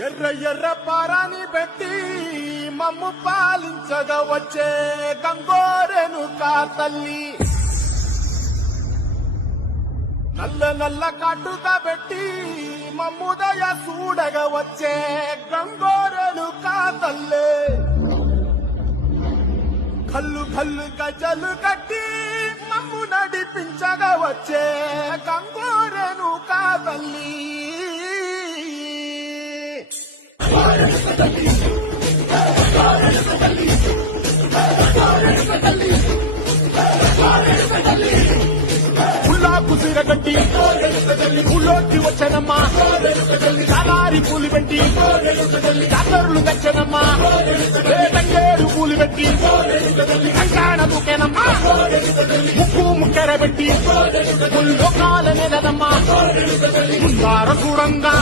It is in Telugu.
ఎర్ర ఎర్ర పారాని పెట్టి మమ్ము పాలించగా వచ్చే గంగోరెను కా తల్లి నల్ల నల్ల కాటుగా పెట్టి మమ్ముదయ చూడగా వచ్చే గంగోరెను కా తల్లి కల్లు కల్లు గజలు కట్టి మమ్ము నడిపించగా వచ్చే గంగోరెను కా తల్లి పుల్లాకు సిరగట్టి పుల్లోకి వచ్చనమ్మా కాలారి పూలు పెట్టి కాతరులు తెచ్చనమ్మా తంగేడు పూలు పెట్టి కంకాణ దుకేనమ్మా ముక్కు ముక్కెర పెట్టి ముల్లోకాల నెలనమ్మా ముందార చూడంగా